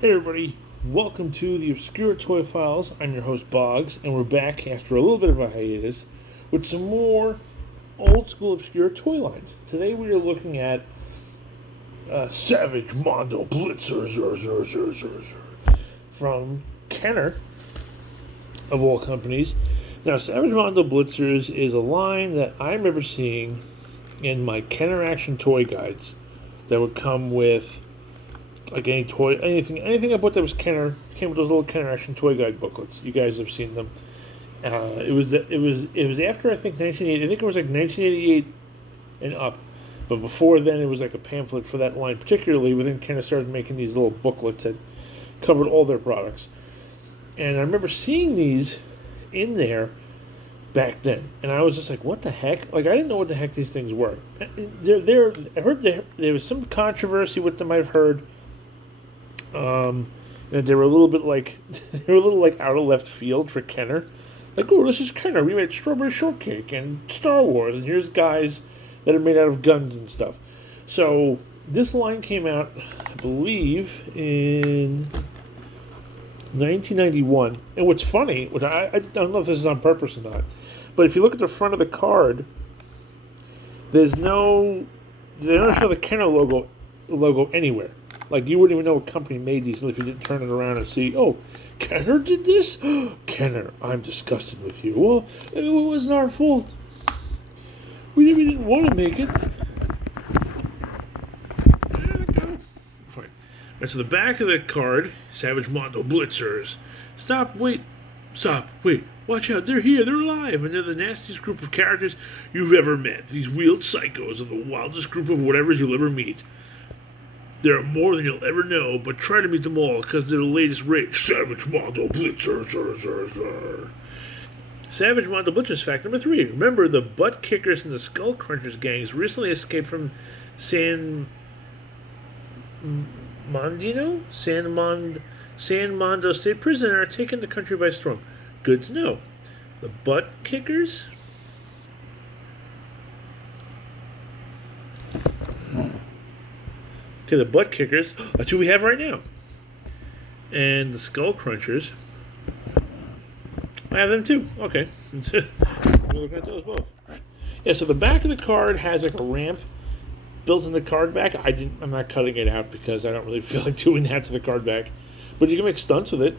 Hey everybody, welcome to the Obscure Toy Files. I'm your host Boggs, and we're back after a little bit of a hiatus with some more old school obscure toy lines. Today we are looking at Savage Mondo Blitzers from Kenner, of all companies. Now, Savage Mondo Blitzers is a line that I remember seeing in my Kenner Action toy guides that would come with like any toy, anything I bought that was Kenner came with those little Kenner Action toy guide booklets. You guys have seen them. It was after I think 1980. I think it was like 1988 and up. But before then, it was like a pamphlet for that line, particularly within Kenner started making these little booklets that covered all their products. And I remember seeing these in there back then, and I was just like, "What the heck?" Like I didn't know what the heck these things were. I heard there was some controversy with them. I've heard. And they were a little bit like they were a little like out of left field for Kenner. Like, oh, this is Kenner. We made Strawberry Shortcake and Star Wars, and here's guys that are made out of guns and stuff. So this line came out, I believe, in 1991. And what's funny, which I don't know if this is on purpose or not, but if you look at the front of the card, they don't show the Kenner logo anywhere. Like, you wouldn't even know what company made these if you didn't turn it around and see, oh, Kenner did this? Kenner, I'm disgusted with you. Well, it wasn't our fault. We didn't want to make it. There we go. Fine. And so the back of the card, Savage Mondo Blitzers. Stop, wait, watch out, they're here, they're alive, and they're the nastiest group of characters you've ever met. These wheeled psychos are the wildest group of whatevers you'll ever meet. There are more than you'll ever know, but try to meet them all, because they're the latest rage. Savage Mondo Blitzers. Savage Mondo Blitzers fact number 3. Remember, the butt kickers and the skull crunchers gangs recently escaped from San Mondo State Prison and are taking the country by storm. Good to know. The butt kickers? Okay, the butt kickers, that's who we have right now. And the skull crunchers, I have them too. Okay. We're looking at those both. Yeah, so the back of the card has like a ramp built in the card back. I'm not cutting it out because I don't really feel like doing that to the card back. But you can make stunts with it.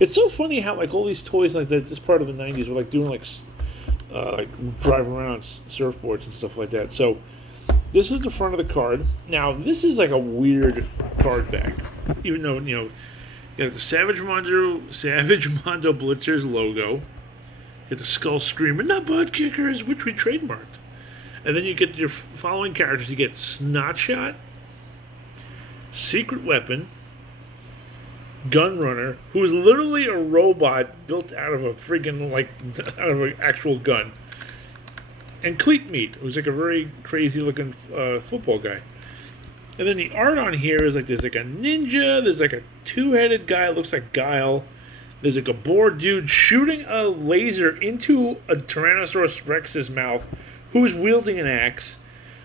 It's so funny how like all these toys like this part of the 90s were like doing like driving around on surfboards and stuff like that. So this is the front of the card. Now, this is like a weird card back. Even though, you got the Savage Mondo Blitzers logo. You get the Skull Screamer, not butt kickers, which we trademarked. And then you get your following characters. You get Snotshot, Secret Weapon, Gunrunner, who is literally a robot built out of a friggin' out of an actual gun. And Cleat Meat, who's like a very crazy looking football guy. And then the art on here is like there's like a ninja, there's like a two-headed guy that looks like Guile, there's like a bored dude shooting a laser into a Tyrannosaurus Rex's mouth who's wielding an axe,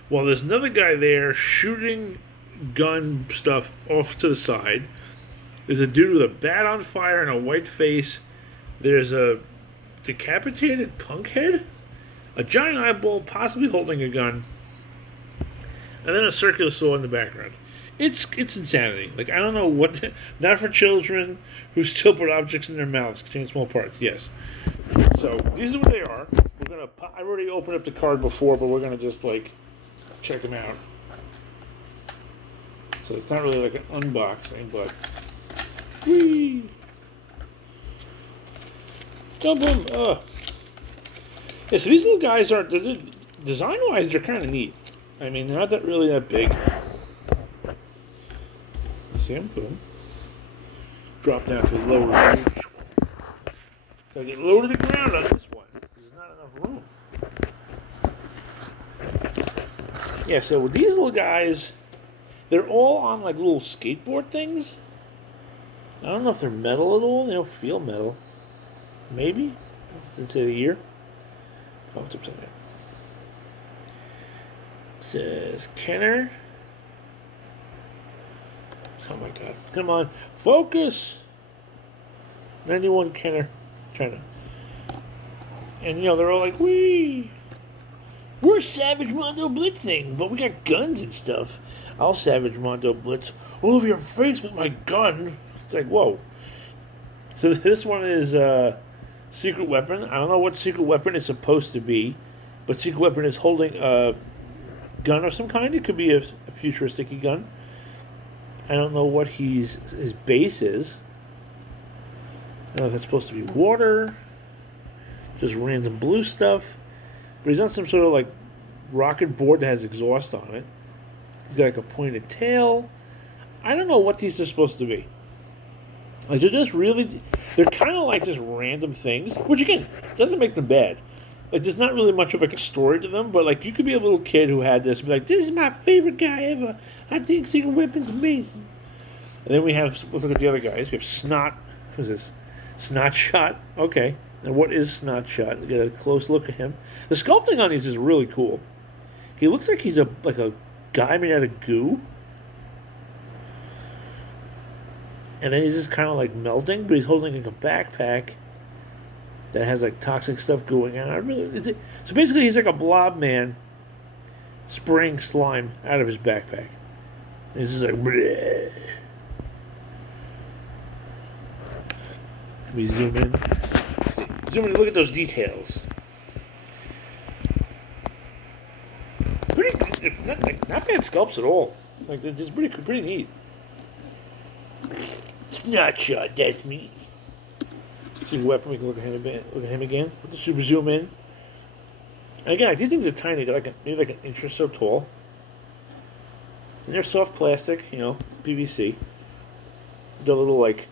while there's another guy there shooting gun stuff off to the side. There's a dude with a bat on fire and a white face. There's a decapitated punk head, a giant eyeball possibly holding a gun, and then a circular saw in the background. It's insanity. Like, I don't know what not for children who still put objects in their mouths contain small parts. Yes. So these are what they are. I already opened up the card before, but we're gonna just like check them out. So it's not really like an unboxing, but whee! Dump them. Yeah, so these little guys are design-wise, they're kind of neat. I mean, they're not really that big. You see them? Boom. Drop down to lower. Gotta get low to the ground on this one. There's not enough room. Yeah, so with these little guys, they're all on like little skateboard things. I don't know if they're metal at all. They don't feel metal. Maybe. Since the year. Oh, it's upside down. It says Kenner Oh my god. Come on. Focus! 91 Kenner. China. And, you know, they're all like, we're Savage Mondo Blitzing, but we got guns and stuff. I'll Savage Mondo Blitz all over your face with my gun. It's like, whoa. So this one is Secret Weapon. I don't know what Secret Weapon is supposed to be, but Secret Weapon is holding a gun of some kind. It could be a futuristic gun. I don't know what his base is. I don't know if that's supposed to be water. Just random blue stuff. But he's on some sort of like rocket board that has exhaust on it. He's got like a pointed tail. I don't know what these are supposed to be. Like they're kind of like just random things, which again doesn't make them bad. Like there's not really much of like a story to them, but like you could be a little kid who had this and be like, "This is my favorite guy ever. I think Secret Weapon's amazing." And then we have, let's look at the other guys. We have Snot. Who's this? Snot Shot. Okay. And what is Snot Shot? We get a close look at him. The sculpting on these is really cool. He looks like he's a guy made out of goo. And then he's just kind of like melting, but he's holding like a backpack that has like toxic stuff going on. So basically he's like a blob man spraying slime out of his backpack. And he's just like, bleh. Let me zoom in. Zoom in and look at those details. Not bad sculpts at all. Like it's pretty neat. Snot Shot, that's me. See the weapon. We can look at him again. With the super zoom in. And again, these things are tiny. They're maybe like an inch or so tall. And they're soft plastic, you know, PVC. They're little like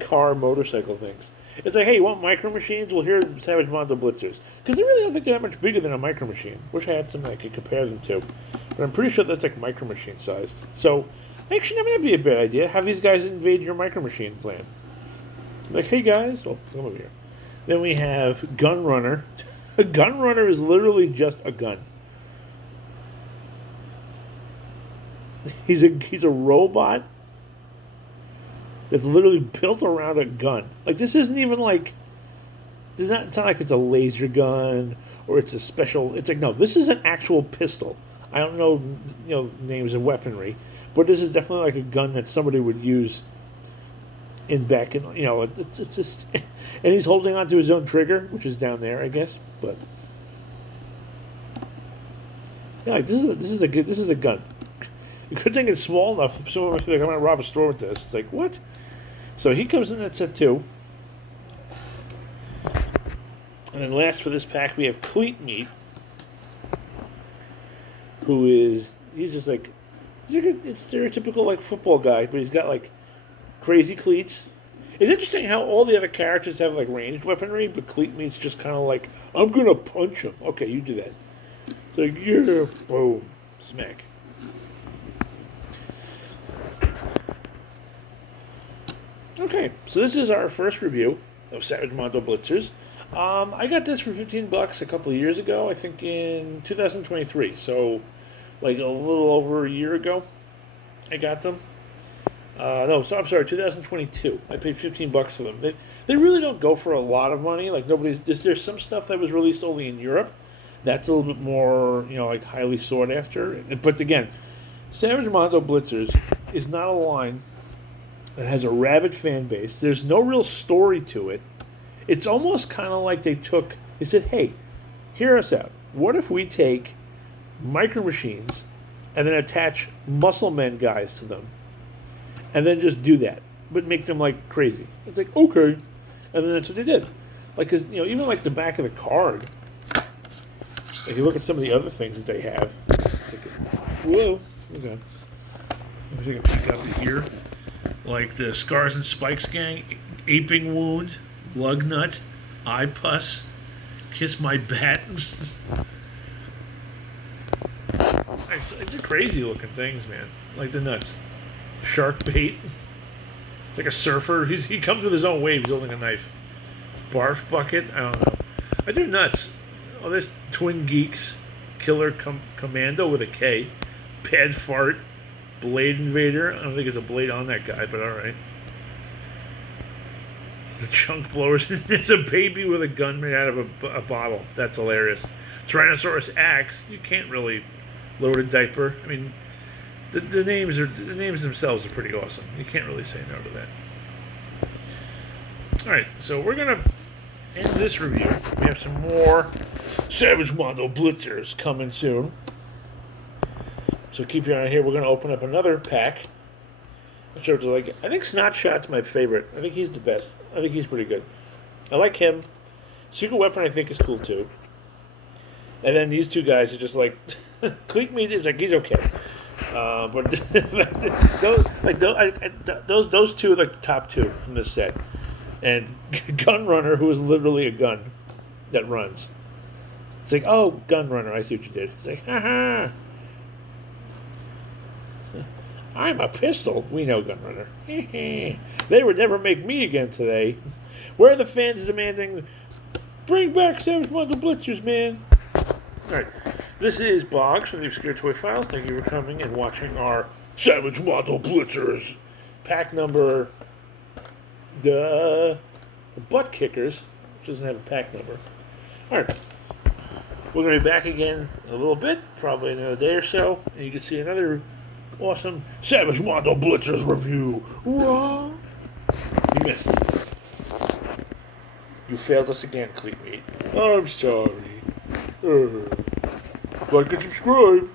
car motorcycle things. It's like, hey, you want micro machines? Well, here are Savage Mondo Blitzers. Because they really don't think they're that much bigger than a micro machine. Wish I had something I could compare them to. But I'm pretty sure that's like micro machine sized. So, actually, that might be a bad idea. Have these guys invade your micro machines land. Like, hey guys. Oh, come over here. Then we have Gun Runner. A Gun Runner is literally just a gun. He's a robot that's literally built around a gun. Like this isn't even like it's not like it's a laser gun or it's a special. It's like no, this is an actual pistol. I don't know, names of weaponry, but this is definitely like a gun that somebody would use in back in it's just, and he's holding onto his own trigger, which is down there, I guess. But yeah, like this is a gun. The good thing it's small enough. Someone might be like, I'm gonna rob a store with this. It's like what? So he comes in that set too. And then last for this pack we have Cleat Meat, he's like a stereotypical like football guy, but he's got like crazy cleats. It's interesting how all the other characters have like ranged weaponry, but Cleat Meat's just kind of like, I'm gonna punch him. Okay, you do that. It's like, yeah, boom, smack. Okay, so this is our first review of Savage Mondo Blitzers. I got this for $15 a couple of years ago, I think in 2023, so like a little over a year ago I got them. I'm sorry, 2022. I paid $15 for them. They really don't go for a lot of money. Like there's some stuff that was released only in Europe. That's a little bit more, like highly sought after. But again, Savage Mondo Blitzers is not a line that has a rabid fan base. There's no real story to it. It's almost kind of like they said, hey, hear us out. What if we take micro machines and then attach muscle men guys to them and then just do that, but make them like crazy? It's like, okay. And then that's what they did. Like, cause, even like the back of the card, if you look at some of the other things that they have, it's like, whoa, okay. Let me take a peek out of here. Like the Scars and Spikes gang, Aping Wound, Lug Nut, Eye Pus, Kiss My Bat. They're crazy looking things, man. Like the nuts. Shark Bait. It's like a surfer. He comes with his own wave. He's holding a knife. Barf Bucket. I don't know. They're nuts. Oh, there's Twin Geeks. Killer Commando with a K. Pad Fart. Blade Invader. I don't think there's a blade on that guy, but alright. The chunk blowers. There's a baby with a gun made out of a bottle. That's hilarious. Tyrannosaurus Axe. You can't really load a diaper. I mean, the names themselves are pretty awesome. You can't really say no to that. Alright, so we're gonna end this review. We have some more Savage Mondo Blitzers coming soon. So keep your eye on here. We're gonna open up another pack. I'm sure like I think Snot Shot's my favorite. I think he's the best. I think he's pretty good. I like him. Secret Weapon I think is cool too. And then these two guys are just like Cleat Meat is like he's okay. But those two are like the top two from this set. And Gun Runner, who is literally a gun that runs. It's like, oh, Gun Runner, I see what you did. It's like, haha. I'm a pistol. We know Gun Runner. They would never make me again today. Where are the fans demanding, bring back Savage Mondo Blitzers, man? Alright, this is Boggs from the Obscure Toy Files. Thank you for coming and watching our Savage Mondo Blitzers pack number... the Butt Kickers, which doesn't have a pack number. Alright. We're going to be back again in a little bit, probably another day or so, and you can see another awesome Savage Mondo Blitzers review. Wrong. You missed. You failed us again, Cleat Meat. I'm sorry. Like and subscribe.